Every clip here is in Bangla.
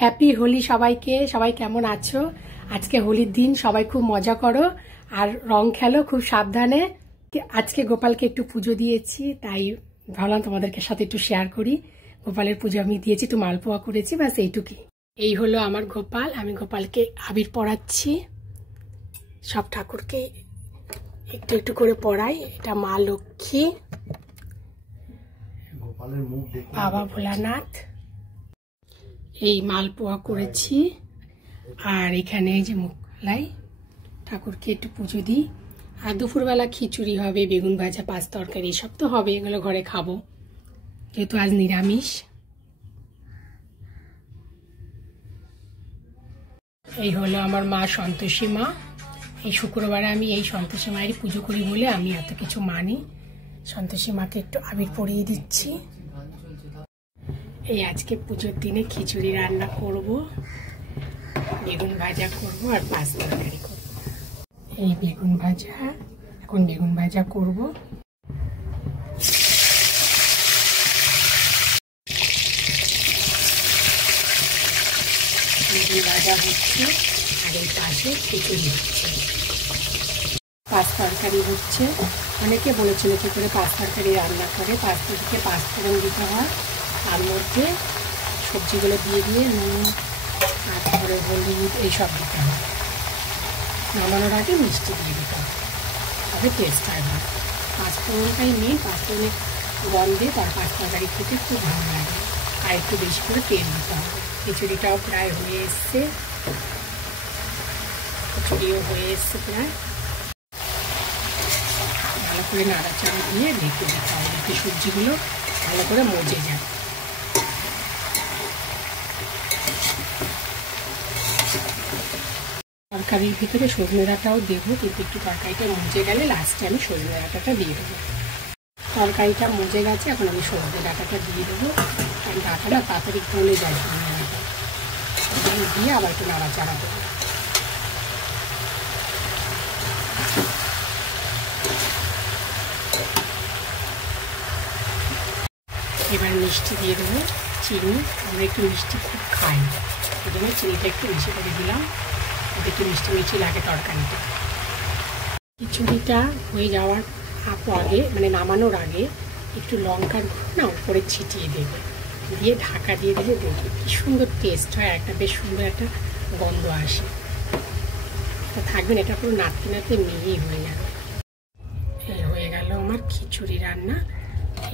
হ্যাপি হোলি সবাইকে। সবাই কেমন আছো? আজকে হোলির দিন, সবাই খুব মজা করো আর রং খেলো খুব সাবধানে। আজকে গোপালকে একটু পুজো দিয়েছি, তাই ভাবলাম তোমাদেরকে সাথে একটু শেয়ার করি। গোপালের পুজো আমি দিয়েছি, একটু মালপোয়া করেছি, ব্যাস এইটুকুই। এই হলো আমার গোপাল। আমি গোপালকে আবির পরাচ্ছি। সব ঠাকুরকে একটু একটু করে পড়াই। এটা মা লক্ষ্মী, বাবা ভোলানাথ। এই মালপোয়া করেছি আর এখানে এই যে মুখলাই, ঠাকুরকে একটু পুজো দিই। আর দুপুরবেলা খিচুড়ি হবে, বেগুন ভাজা, পাঁচ তরকারি, সব তো হবে, এগুলো ঘরে খাবো যেহেতু আজ নিরামিষ। এই হলো আমার মা সন্তোষী মা। এই শুক্রবারে আমি এই সন্তোষী মায়েরই পুজো করি বলে আমি এত কিছু মানি। সন্তোষী মাকে একটু আবির পরিয়ে দিচ্ছি। এই আজকে পুজোর দিনে খিচুড়ি রান্না করব, বেগুন ভাজা করব আর পাঁচ তরকারি করব। এই বেগুন ভাজা, এখন বেগুন ভাজা করব। বেগুন ভাজা হচ্ছে আর এই পাশে খিচুড়ি হচ্ছে, পাঁচ তরকারি হচ্ছে। অনেকে বলেছিল কি করে পাঁচ তরকারি রান্না করে। পাঁচটাকে পাঁচ ফোড়ন দিতে হয়, তার মধ্যে সবজিগুলো দিয়ে দিয়ে নুন, তারপরে হলুদ এইসব দিতে হয়। নামানোর আগে মিষ্টি দিয়ে দিতে হয়, তবে টেস্ট হয় না। পাঁচ ফোড়নটাই মেন। পাঁচ ফোড়নে গন্ধে তার পাঁচ তরকারি খেতে খুব ভালো লাগে। আর একটু বেশি করে তেল দিতে হবে। খিচুড়িটাও প্রায় হয়ে এসছে, খিচুড়িও হয়ে এসছে প্রায়। ভালো করে নাড়াচাড়া দিয়ে ঢেকে দিতে হবে যাতে সবজিগুলো ভালো করে মজে যায়। তরকারির ভিতরে সজনে ডাঁটাও দেবো, কিন্তু একটু তরকারিটা মজে গেলে লাস্টে আমি সজনে ডাঁটাটা দিয়ে দেবো। তরকারিটা মজে গেছে, এখন আমি সজনে ডাঁটাটা দিয়ে দেবো। কারণ ডাঁটাটা তাড়াতাড়ি গলে যায় সজনে ডাঁটা দিয়ে। আবার একটু নাড়াচাড়া দেবো। এবার মিষ্টি দিয়ে দেবো, চিনি। আমরা একটু মিষ্টি খুব খাই, ওই জন্য চিনিটা একটু বেশি করে দিলাম, একটু মিষ্টি মিষ্টি লাগে তরকারিটা। খিচুড়িটা হয়ে যাওয়ার আগে, মানে নামানোর আগে একটু লঙ্কার গুঁড়ো না উপরে ছিটিয়ে দেবে, দিয়ে ঢাকা দিয়ে দিলে দেখবে কি সুন্দর টেস্ট হয়, একটা বেশ সুন্দর একটা গন্ধ আসে। তা থাকবেন, এটা পুরো নাড়তে নাড়তে মিহি হয়ে যাবে। এই হয়ে গেল আমার খিচুড়ি রান্না।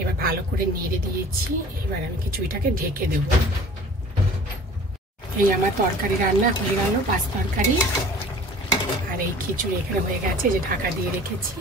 এবার ভালো করে নেড়ে দিয়েছি, এবার আমি খিচুড়িটাকে ঢেকে দেব। এই আমার তরকারি রান্না হয়ে গেল, পাঁচ তরকারি। আর এই খিচুড়ি এখানে হয়ে গেছে, যে ঢাকা দিয়ে রেখেছি।